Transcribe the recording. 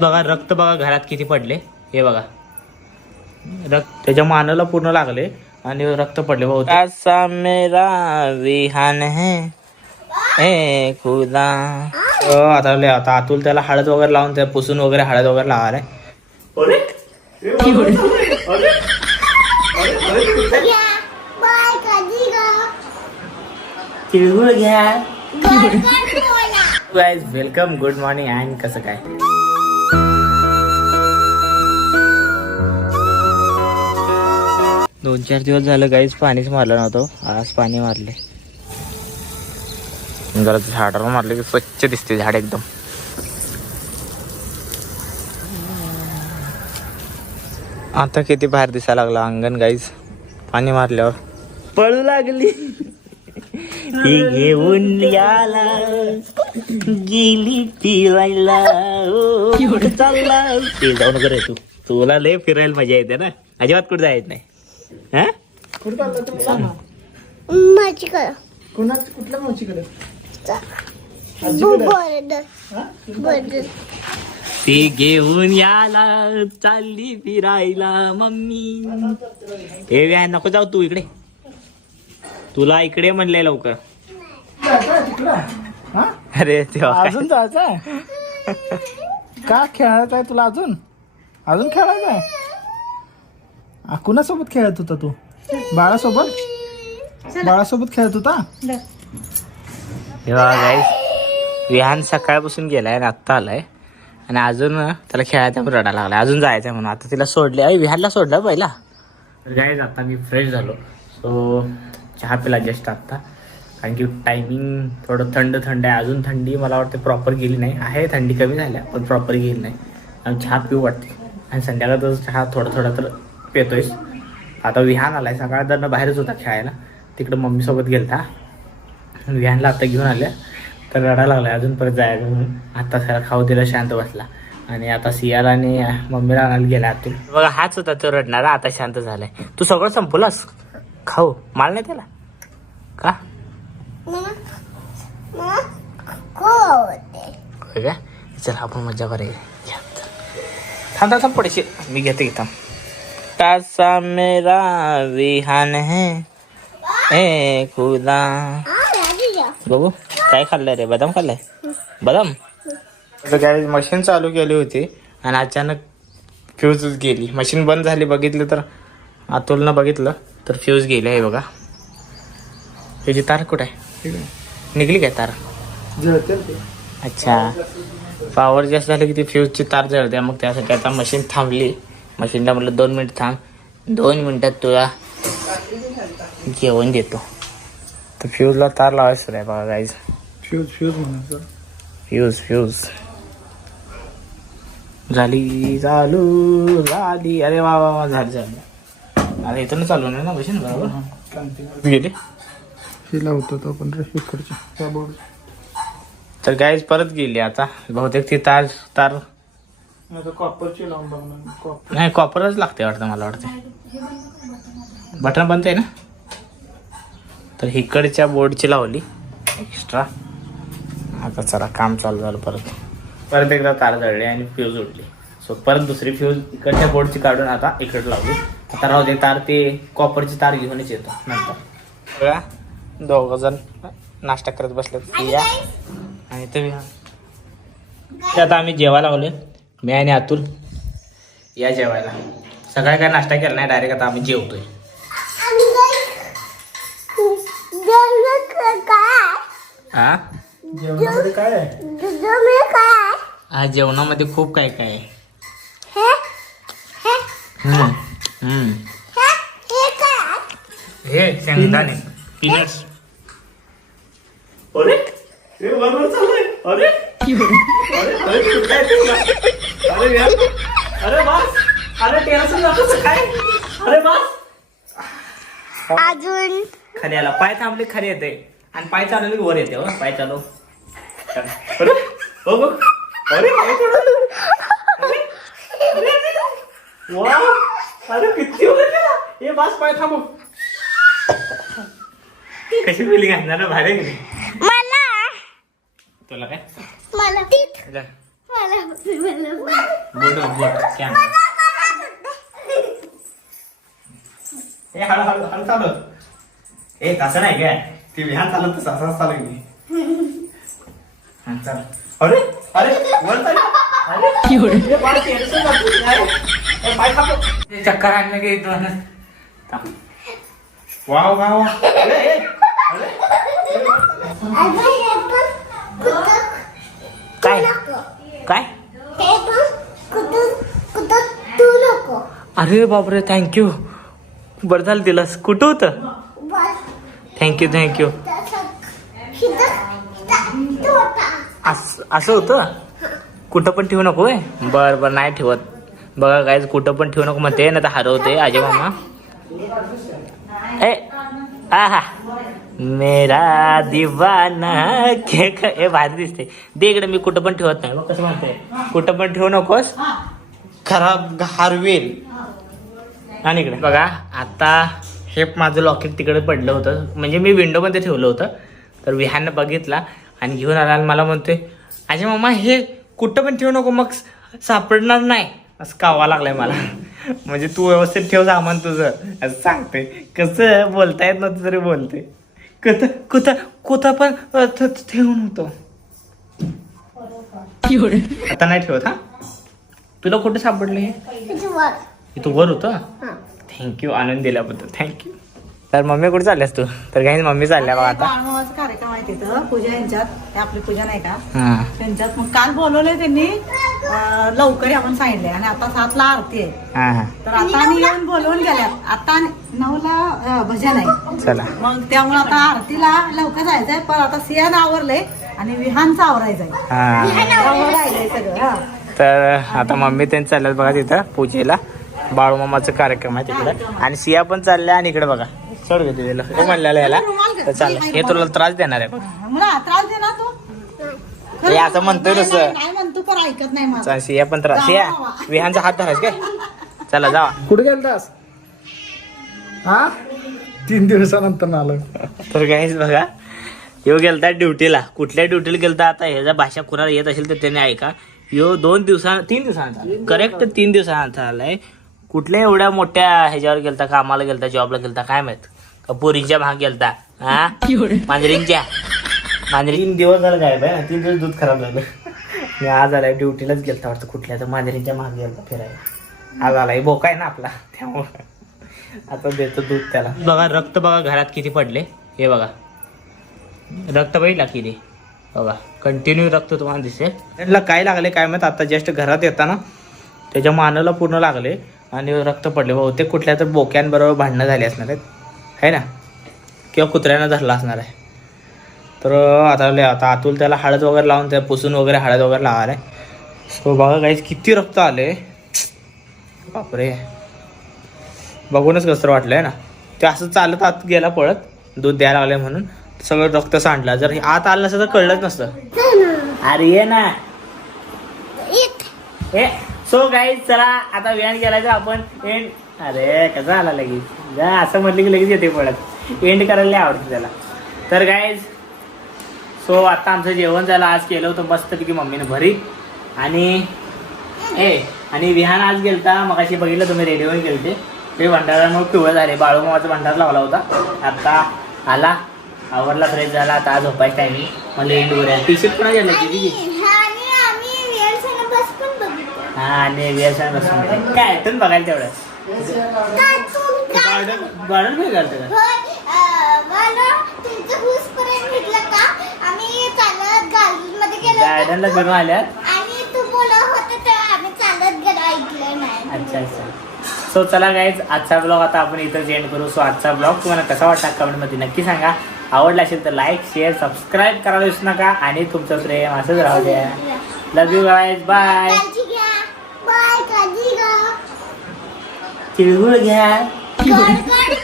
बघा रक्त बघा घरात किती पडले. हे बघा. रक्त त्याच्या मानाला पूर्ण लागले आणि रक्त पडले. भाऊ असा मेरा विहान है. ए खुदा. आता लय- आता अतुल त्याला हळद वगैरे लावून त्या पुसून वगैरे हळद वगैरे लावायला. बाय कधी ग तिळगुळ घ्या. वेलकम गुड मॉर्निंग अँड कसं काय? दोन चार दिवस झालं गाईज पाणीच मारलं नव्हतं. आज पाणी मारले जरा झाडावर मारले की स्वच्छ दिसते झाड एकदम. आता किती बाहेर दिसायला लागला अंगण गाईज. पाणी मारल्यावर. पळू लागली. ती घेऊन याला गेली फिरायला चालला? तू. तुला लय फिरायला मजा येते ना. अजिबात कुठं जायचं नाही. हा? कुठल्या मावशीकडे? ती घेऊन याला चालली फिरायला मम्मी. हे व्या नको जाऊ तू इकडे. तुला इकडे म्हणले लवकर. जायचं तिकडं? हा? अरे तेव्हा अजून जायचंय? का खेळायचं आहे तुला अजून? अजून खेळायचं आहे आ, कुणासोबत खेळत होता तू? बाळासोबत? बाळासोबत खेळत होता? गाईस विहान सकाळपासून गेलाय आणि आत्ता आलाय. आणि अजून त्याला खेळायचा पण रडा लागला अजून जायचं म्हणून. आता तिला सोडले. अरे विहानला सोडलं पहिला? तर गाईज आता मी फ्रेश झालो. सो चहा पिला जस्ट आत्ता. कारण की टायमिंग थोडं थंड थंड आहे. अजून थंडी मला वाटते प्रॉपर गेली नाही. आहे थंडी कमी झाल्या पण प्रॉपर गेली नाही. आणि चहा पिऊ वाटते. आणि संध्याकाळचा चहा थोडा थोडा तर पेतोयस आता विहान आलाय. सकाळदरनं बाहेरच होता खेळायला. तिकडं मम्मीसोबत गेलता. विहानला आता घेऊन आल्या तर रडा लागला अजून परत जायला म्हणून. आता सगळा खाऊ दिला शांत बसला. आणि आता सियाला आणि मम्मीला आणायला गेला आतून. बघा हाच होता तो रडणारा. आता शांत झालाय. तू सगळं संपलास खाऊ. माल नाही त्याला? का? चल आपण मजा करायची थांब थांब पडशील मी घेते घेता तासा मेरा विहान है। ए खुदा। बघू काय खाल्लंय रे? बदाम खाल्लाय? बदाम? काय मशीन चालू केली होती आणि अचानक फ्यूजच गेली. मशीन बंद झाली बघितलं तर अतुलनं बघितलं तर फ्यूज गेली आहे बघा. त्याची तार कुठे आहे? निघली काय तार? अच्छा. पॉवर जास्त झाली की ती फ्यूजची तार जळते. मग त्यासाठी आता मशीन थांबली. मशीनला म्हटलं दोन मिनिट थांब. दोन मिनिटात तुला जेवण देतो. तर फ्यूजला तार लावायचं आहे बघा गाईज फ्यूज फ्यूज म्हणायचं. फ्यूज फ्यूज झाली चालू झाली. अरे वा वा वा झाली झाली. अरे इथून चालू नाही ना मशीन बरोबर? गेली? हे लावतो तो रे तर गाईज परत गेली आता. बहुतेक ती तार तार कॉपरची लावून बघणार कॉपर नाही कॉपरच लागते वाटतं मला वाटतं बटन बंद आहे ना? तर इकडच्या बोर्डची लावली. एक्स्ट्रा आता चला काम चालू झालं परत. परत एकदा तार जळली आणि फ्यूज उडली. सो परत दुसरी फ्यूज इकडच्या बोर्डची काढून आता इकडे लावली. आता राहू दे तार ते कॉपरची तार घेऊनच येतो नंतर. बघा दोघ जण नाश्ता करत बसले या. आणि ते ते आता आम्ही जेवायला लावले मी आणि अतुल या जेवायला. सकाळी काय नाश्ता केला नाही डायरेक्ट आता आम्ही जेवतोय. काय हा जेवणामध्ये काय आहे? काय आज जेवणामध्ये खूप काय काय आहे. हे? हे? हम्म. हम्म. हे? हे काय? हे शेंगदाणे. पीनट्स अरे हे बरोबर चाललंय. अरे अरे. अरे? अरे यार अरे बस अरे टेरेस जातो काय अरे बस अजून खाली आला पाय थांबले खाली येते आणि पाय चालवले की वर येते हो पाय चालव अरे हो बघ अरे पाय चालवले. अरे. वा किती गेला. हे बस पाय थांबव कशी फिलिंग आहे ना भारी? मला तुला काय मला तीत जा. मला मला बोट बोट कॅमेरा ए हळू हळू हळू चालू ए तसं नाही काय ते विहान चालत तसं असं चालू मी हा चल अरे अरे वर चालू अरे ए, बाळ तेरसं जातं. अरे, ए. ए, चक्कर आणलं की दोन थांब. वा वा वा अरे, ए, अरे. अगं हे पण कुठं अरे बापरे थँक्यू बरं झालं दिलास कुठं होतं? थँक्यू थँक्यू असं असं होतं? कुठं पण ठेवू नको होय. बरं बरं नाही ठेवत. बघा काय कुठं पण ठेवू नको म्हणते ना तर हरवते आजे मामा. ए आहा. मेरा दिवाना के हे ए भारी दिसते. दे इकडे मी कुठं पण ठेवत नाही. मग कसं म्हणते. कुठं पण ठेवू नकोस. खराब हरवेल आणि इकडे. बघा आता हे माझं लॉकेट तिकडे पडलं होतं. म्हणजे मी विंडो मध्ये ठेवलं होतं. तर विहाननं बघितला आणि घेऊन आला आणि मला म्हणतोय अजे मामा हे कुठं पण ठेवू नको मग सापडणार नाही. असं कावा लागलाय मला. म्हणजे तू व्यवस्थित ठेव सामान तुझं असं सांगते कसं बोलता येत नव्हतं तरी बोलते कुठं कुठं कुठं पण ठेवून होतो. आता नाही ठेवत हा? तुला कुठं सापडलं हे? तिथं वर इथं वर होतं? हां. थँक्यू आनंद दिल्याबद्दल. थँक्यू तर मम्मी कुठे चालल्यास तू? तर काही मम्मी चालल्या बघा आता. बाळमामाचा कार्यक्रम आहे तिथं. पूजा यांच्यात. ते आपली पूजा नाही का? हा. त्यांच्यात. मग काल बोलवलंय त्यांनी अं, लवकर आपण सांगितले आणि आता सातला आरती आहे. हा हा. तर आता आणि येऊन बोलवून गेल्यात आता नऊला अं, भजन आहे. चला. मग त्यामुळे आता आरतीला लवकर जायचंय. पण आता सियान आवरलंय आणि विहानचं आवरायचंय. हा. त्यामुळे राहिलंय सगळं हा. तर आता मम्मी त्यांनी चालल्यात बघा तिथं पूजेला. बाळूमामाचा कार्यक्रम आहे तिकडे. आणि सिया पण चालल्या आणि इकडे बघा. सोड घेते तिला हो म्हणलेलं याला. तर चाललं. हे तुला त्रास देणार आहे मला त्रास दे ना तू. हे असं म्हणतोय तसं. नाही, नाही म्हणतो पण ऐकत नाही माझं चल, सिया पण त्रास सिया विहानचा हात धरायच काय? चला जावा. कुठे गेलतास? हा? तीन दिवसानंतर आलं. तर काहीच बघा. यो गेलता ड्युटीला. कुठल्या ड्युटीला गेलता आता? ह्याचा भाषा कुणाला येत असेल तर त्याने ऐका. यो दोन दिवसा तीन दिवसानंतर करेक्ट तीन दिवसानंतर आलाय. कुठल्या एवढ्या मोठ्या ह्याच्यावर गेलता कामाला गेलता जॉबला गेलता काय माहीत? का पोरींच्या भाग गेलता हा? मांजरींच्या. मांजरी तीन दिवस झालं काय ना तीन दिवस दूध खराब झालं. मी आज आलाय ड्युटीलाच गेलता वाटतं कुठल्या तर मांजरींच्या माग गेलता फिरायला. आज आलाय बोका आहे ना आपला त्यामुळं. आता देतो दूध त्याला. बघा रक्त बघा घरात किती पडले? हे बघा. रक्त बघितला किती? बघा कंटिन्यू रक्त तुम्हाला दिसेल. त्यांना काय लागले काय माहीत आता जस्ट घरात येताना त्याच्या मानाला पूर्ण लागले. आणि रक्त पडले. बहुतेक कुठल्या तर बोक्यांबरोबर भांडणं झाली असणार आहेत. है ना? किंवा कुत्र्यानं धरला असणार आहे. तर आता लय- आता अतुल त्याला हळद वगैरे लावून त्या पुसून वगैरे हळद वगैरे लावायला सो बघा काहीच किती रक्त आले. बापरे. बघूनच कसं तर वाटलंय ना? ते असं चालत आत गेला पळत. दूध द्यायला लागले म्हणून. सगळं रक्त सांडलं. जर हे आत आलं नसतं तर कळलंच नसतं. अरे ये ना. ए सो गाईज चला आता व्यान गेलायचं तर आपण एंड अरे कसा आला लगेच? जा असं म्हटलं की लगेच येते पडत एंड करायला आवडते आवडतं त्याला. तर गाईज सो आता आमचं जेवण झालं आज केलं होतं मस्तपैकी मम्मीनं भरी. आणि ए आणि विहान आज गेलता मगाशी बघितलं तुम्ही रेडिओवर गेलते. ते भंडारामुळे पिवळं झाले. बाळूमामाचा भंडार लावला होता. आता आला. आवडला फ्रेश झाला. आता आज झोपायचं टायमिंग मला एंड करूया टी शर्ट पण गेलं की आणि आम्ही रिअल बस पण बघितलं हा आणि व्यवसाय बसून. काय आयटम बघायला तेवढं गार्डन गार्डन का? का? मध्ये गेलो गार्डनला आल्यात? आणि तू बोलत होते तेव्हा आम्ही चालत गेलो ऐकलं नाही. अच्छा अच्छा. सो चला गाईज आजचा ब्लॉग आता आपण इथं एंड करू. सो आजचा ब्लॉग तुम्हाला कसा वाटला कमेंटमध्ये नक्की सांगा. आवडला असेल तर लाईक शेअर सबस्क्राईब करायला विसरू नका. आणि तुमचं प्रेम असंच राहू द्या. लव यू गाईज बाय काळजी घ्या बाय काळजी घ्या तिळगुळ घ्या घर